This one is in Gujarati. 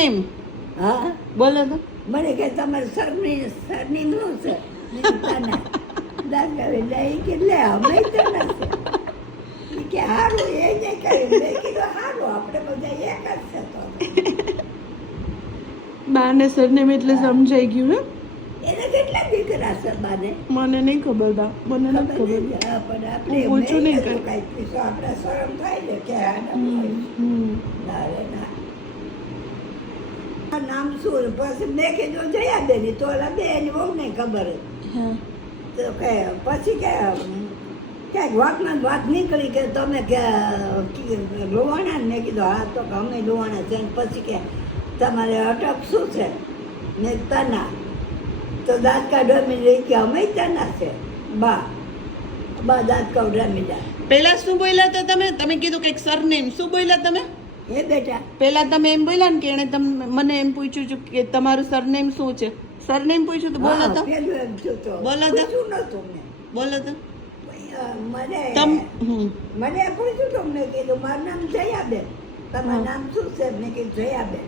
સરનેમ હા? બોલો તો. મને કે તમારે સરની સરની શું છે. મેં કીધું, તના. દાદા લઈ કે લે અમે કે હારું એ નહીં કર્યું મેં કીધું હારું આપણે બધા એક જ છે તો. બાને સરનેમ એટલે સમજાઈ ગયું હે એને કેટલા દીકરા છે બાને? મને નહીં ખબર બા મને નથી ખબર. પણ આપણે નહીં પીશું. આપણે શરમ થાય ને કે આના હમ, હમ. ના રે ના આ નામ શું? પછી મેં કીધું જયા દેની તો બે એની બહુ નહીં ખબર હા. તો કે પછી કે ક્યાંક વાતમાં વાત નીકળી કે તમે કે લોવાણા ને મેં કીધું હા તો કે અમે લોવાણા છે. પછી કે તમારે અટક શું છે? મેં તના. તો દાંત કાઢવા રહી કે અમે તના છે. બા. બા દાંત કાઢવા મીડા પહેલા શું બોલ્યા હતા તમે? તમે કીધું કે સરનેમ. શું બોલ્યા તમે? એ બેટા. પહેલા તમે એમ બોલ્યા ને કે એને મને એમ પૂછ્યું છે કે તમારું સરનેમ શું છે? સરનેમ પૂછ્યું તો બોલો તો. પેલું. બોલો તો. બોલો તો. મને તમ મને પૂછ્યું તમને કીધું મારું નામ જયાબેન. તમારું નામ શું છે? મેં કીધું જયાબેન.